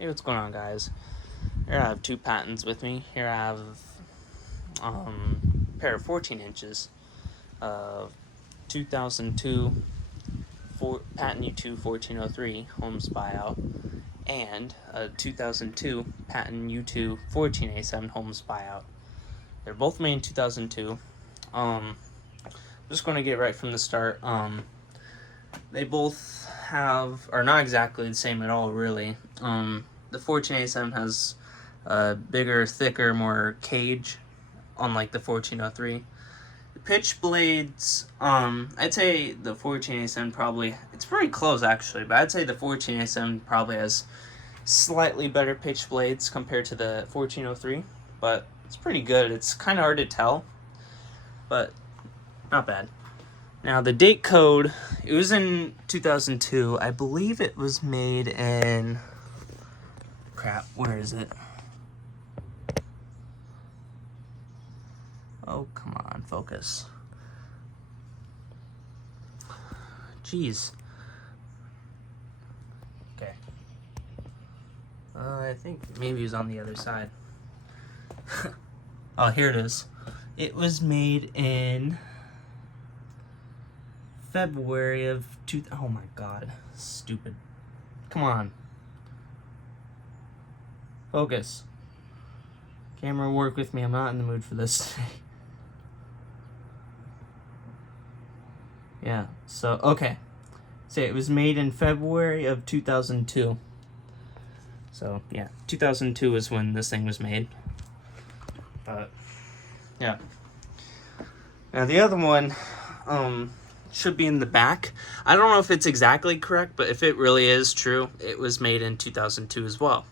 Hey, what's going on, guys? Here I have two Pattons with me. Here I have a pair of 14 inches of 2002 Patton U2-1403 Holmes buyout and a 2002 Patton U2-1487 Holmes buyout. They're both made in 2002. I'm just going to get right from the start. They both are not exactly the same at all, really. The 1487 has a bigger, thicker, more cage, unlike the 1403. The pitch blades, I'd say the 1487 probably, it's pretty close actually, but I'd say the 1487 probably has slightly better pitch blades compared to the 1403, but it's pretty good. It's kind of hard to tell, but not bad. Now, the date code, it was in 2002. I believe it was made in... Crap, where is it? Oh, come on, focus. Jeez. Okay. I think maybe it was on the other side. Oh, here it is. It was made in February of oh my god, stupid. Come on. Focus. Camera, work with me. I'm not in the mood for this today. Yeah, so, okay. So it was made in February of 2002. So, yeah, 2002 is when this thing was made. But, yeah. Now, the other one, should be in the back. I don't know if it's exactly correct, but if it really is true, it was made in 2002 as well.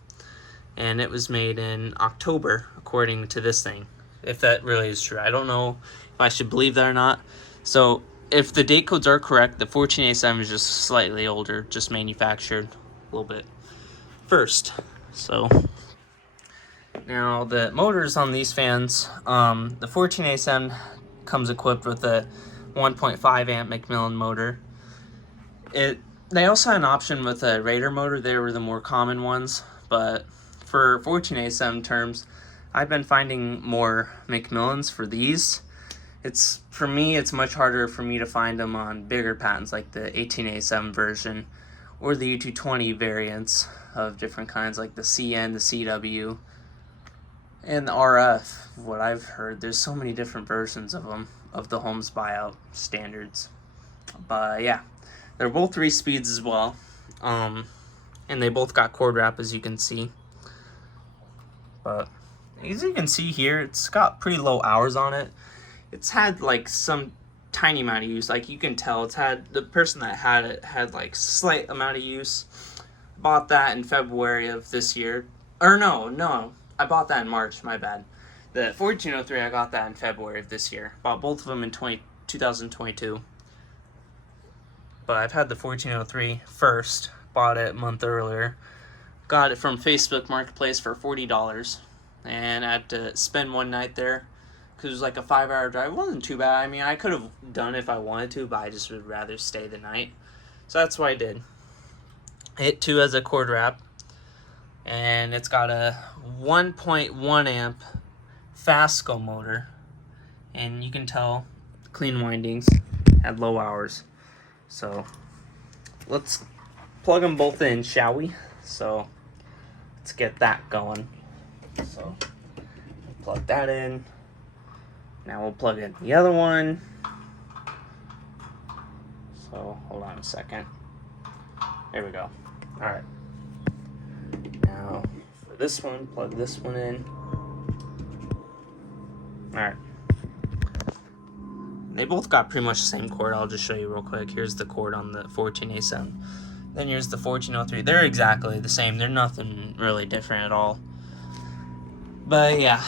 And it was made in October, according to this thing, if that really is true. I don't know if I should believe that or not. So, if the date codes are correct, the 1487 is just slightly older, just manufactured a little bit first. So, now the motors on these fans, the 1487 comes equipped with a 1.5 amp Macmillan motor. They also had an option with a Raider motor. They were the more common ones, but for 1487 terms, I've been finding more Macmillans for these. For me, it's much harder for me to find them on bigger patents like the 1887 version or the U220 variants of different kinds like the CN, the CW, and the RF. What I've heard, there's so many different versions of them, of the Holmes buyout standards. But yeah, they're both 3 speeds as well. And they both got cord wrap, as you can see. But as you can see here, it's got pretty low hours on it. It's had like some tiny amount of use. Like you can tell, it's had, the person that had it had like slight amount of use. Bought that in February of this year. Or no, I bought that in March, my bad. The 1403, I got that in February of this year. Bought both of them in 2022. But I've had the 1403 first. Bought it a month earlier. Got it from Facebook Marketplace for $40. And I had to spend one night there because it was like a 5-hour drive. It wasn't too bad. I mean, I could have done it if I wanted to, but I just would rather stay the night. So that's what I did. It too has a cord wrap. And it's got a 1.1 amp Fasco motor. And you can tell, clean windings, had low hours. So let's plug them both in, shall we? So let's get that going. So plug that in. Now we'll plug in the other one. So hold on a second. There we go. All right. Now for this one, plug this one in. All right. They both got pretty much the same cord. I'll just show you real quick. Here's the cord on the 1487. Then here's the 1403. They're exactly the same. They're nothing really different at all. But yeah,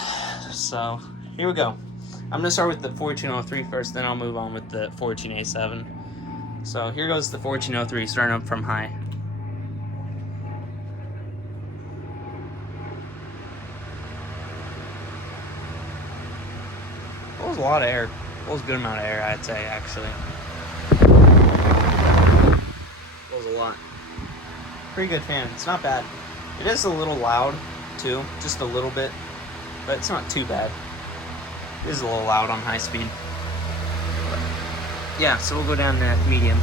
so here we go. I'm going to start with the 1403 first, then I'll move on with the 1487. So here goes the 1403, starting up from high. That was a lot of air. That was a good amount of air, I'd say, actually. That was a lot. Pretty good fan. It's not bad. It is a little loud too, just a little bit, but it's not too bad. It is a little loud on high speed. But yeah, so we'll go down to medium.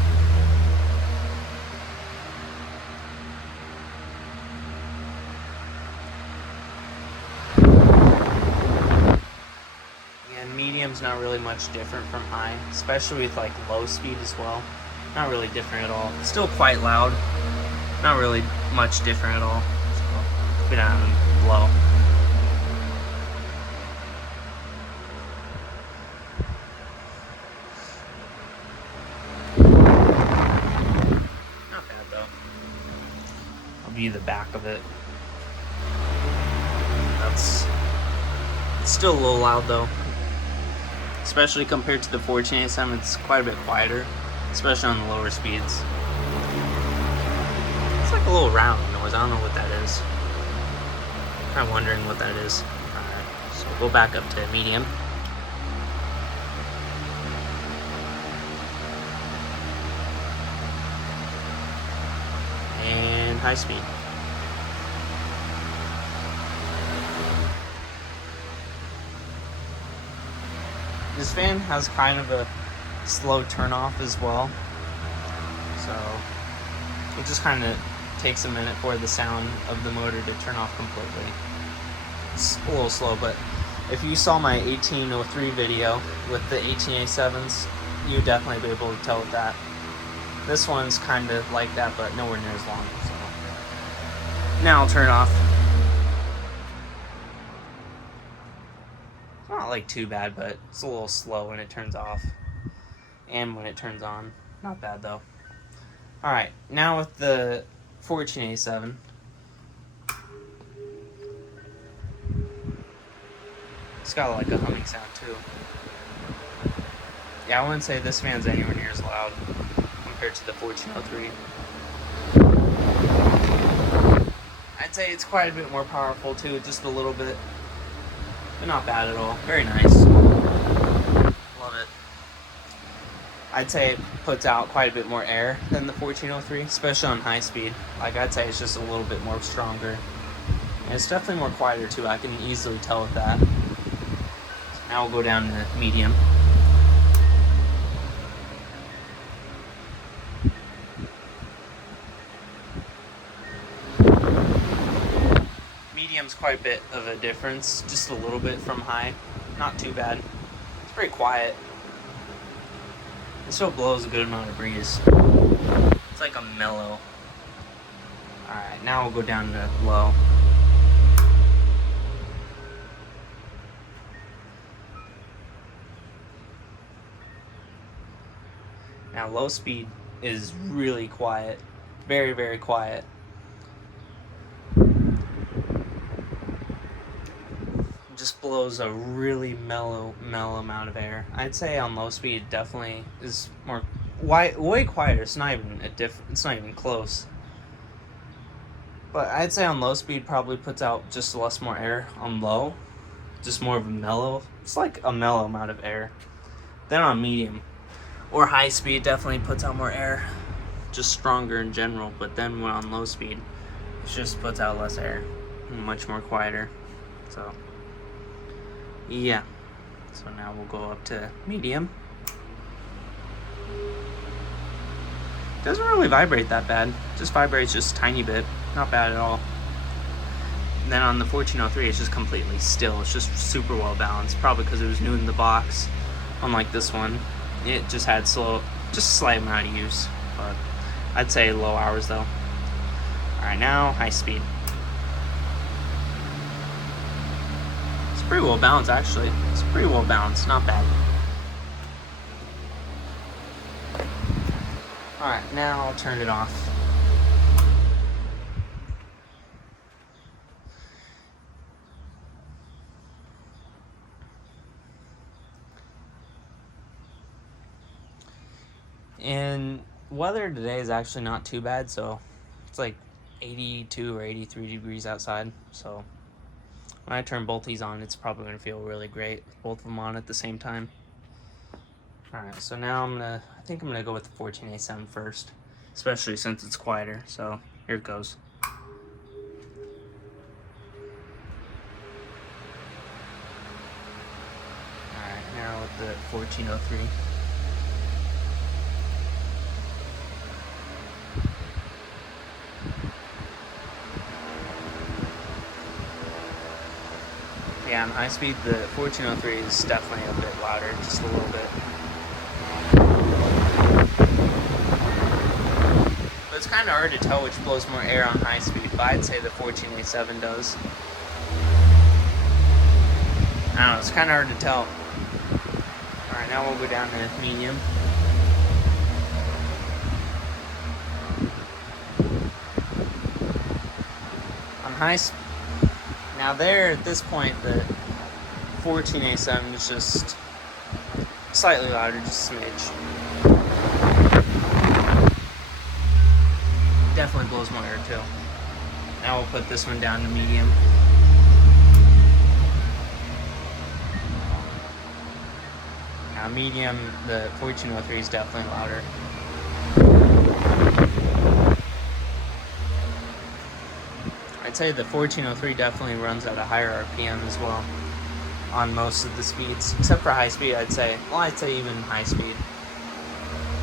Medium's not really much different from high, especially with like low speed as well. Not really different at all. It's still quite loud. Not really much different at all. So, go down and low. Not bad though. I'll view the back of it. It's still a little loud though. Especially compared to the 1487, it's quite a bit quieter, especially on the lower speeds. It's like a little round noise, I don't know what that is. I'm kind of wondering what that is. Alright, so we'll go back up to medium. And high speed. This fan has kind of a slow turn off as well, so it just kind of takes a minute for the sound of the motor to turn off completely. It's a little slow, but if you saw my 1803 video with the 1887s, you'd definitely be able to tell with that. This one's kind of like that, but nowhere near as long. So now I'll turn it off. Not like too bad, but it's a little slow when it turns off and when it turns on. Not bad though. Alright, now with the 1487. It's got like a humming sound too. Yeah, I wouldn't say this fan's anywhere near as loud compared to the 1403. I'd say it's quite a bit more powerful too, just a little bit. But not bad at all. Very nice. Love it. I'd say it puts out quite a bit more air than the 1403, especially on high speed. Like, I'd say it's just a little bit more stronger. And it's definitely more quieter too. I can easily tell with that. So now we'll go down to medium. Medium's quite a bit of a difference, just a little bit from high. Not too bad. It's pretty quiet. It still blows a good amount of breeze. It's like a mellow. Alright, now we'll go down to low. Now low speed is really quiet. Very, very quiet. Just blows a really mellow amount of air. I'd say on low speed definitely is more way quieter. It's not even it's not even close. But I'd say on low speed probably puts out just less more air. On low, just more of a mellow. It's like a mellow amount of air. Then on medium or high speed definitely puts out more air, just stronger in general. But then when on low speed, it just puts out less air, much more quieter. So. Yeah, so now we'll go up to medium. Doesn't really vibrate that bad, just vibrates just a tiny bit, not bad at all. And then on the 1403, it's just completely still. It's just super well balanced, probably because it was new in the box. Unlike this one, it just had just a slight amount of use, but I'd say low hours though. Alright, now high speed. Pretty well balanced actually. It's pretty well balanced, not bad. Alright, now I'll turn it off. And weather today is actually not too bad, so it's like 82 or 83 degrees outside, so when I turn both these on, it's probably going to feel really great with both of them on at the same time. Alright, so now I think I'm going to go with the 1487 first, especially since it's quieter, so here it goes. the 1403. Yeah, on high speed, the 1403 is definitely a bit louder, just a little bit. But it's kind of hard to tell which blows more air on high speed, but I'd say the 1487 does. I don't know, it's kind of hard to tell. Alright, now we'll go down to medium. On high speed, now there, at this point, the 1487 is just slightly louder, just a smidge. Definitely blows more air too. Now we'll put this one down to medium. Now medium, the 1403 is definitely louder. I'd say the 1403 definitely runs at a higher RPM as well on most of the speeds, except for high speed. I'd say even high speed,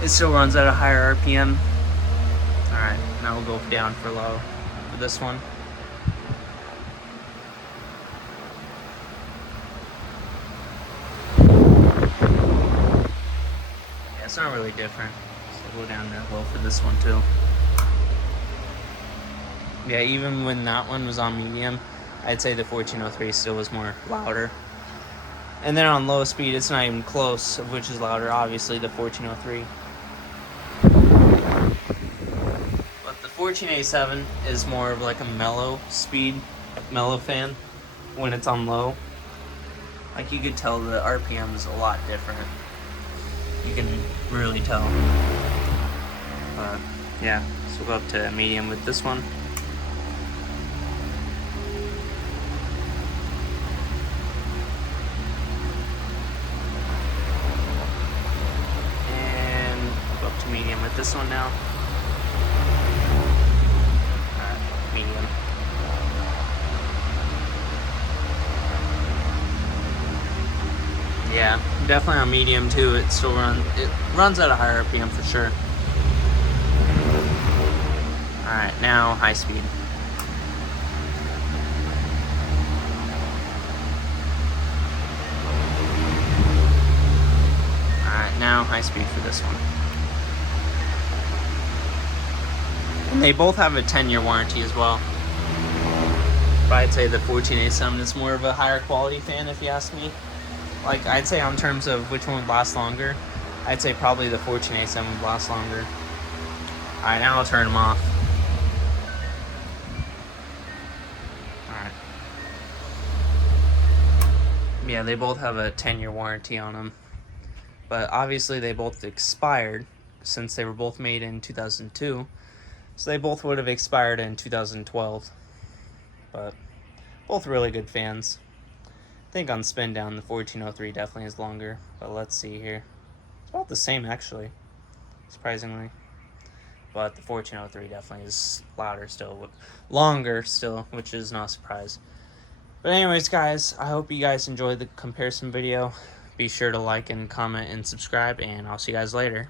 it still runs at a higher RPM. Alright, now we'll go down for low for this one. Yeah, it's not really different, so we'll go down to low for this one too. Yeah, even when that one was on medium, I'd say the 1403 still was more louder. And then on low speed, it's not even close of which is louder, obviously, the 1403. But the 1487 is more of like a mellow speed, mellow fan when it's on low. Like, you could tell the RPM is a lot different. You can really tell. But yeah, so we'll go up to medium with this one. Medium with this one now. Alright, medium. Yeah, definitely on medium too. It runs at a higher RPM for sure. Alright, now high speed. Alright, now high speed for this one. And they both have a 10-year warranty as well. But I'd say the 1487 is more of a higher quality fan, if you ask me. Like, I'd say on terms of which one would last longer, I'd say probably the 1487 would last longer. Alright, now I'll turn them off. Alright. Yeah, they both have a 10-year warranty on them. But obviously they both expired since they were both made in 2002. So they both would have expired in 2012. But both really good fans. I think on spin down, the 1403 definitely is longer. But let's see here. It's about the same, actually, surprisingly. But the 1403 definitely is louder still, longer still, which is not a surprise. But anyways, guys, I hope you guys enjoyed the comparison video. Be sure to like and comment and subscribe, and I'll see you guys later.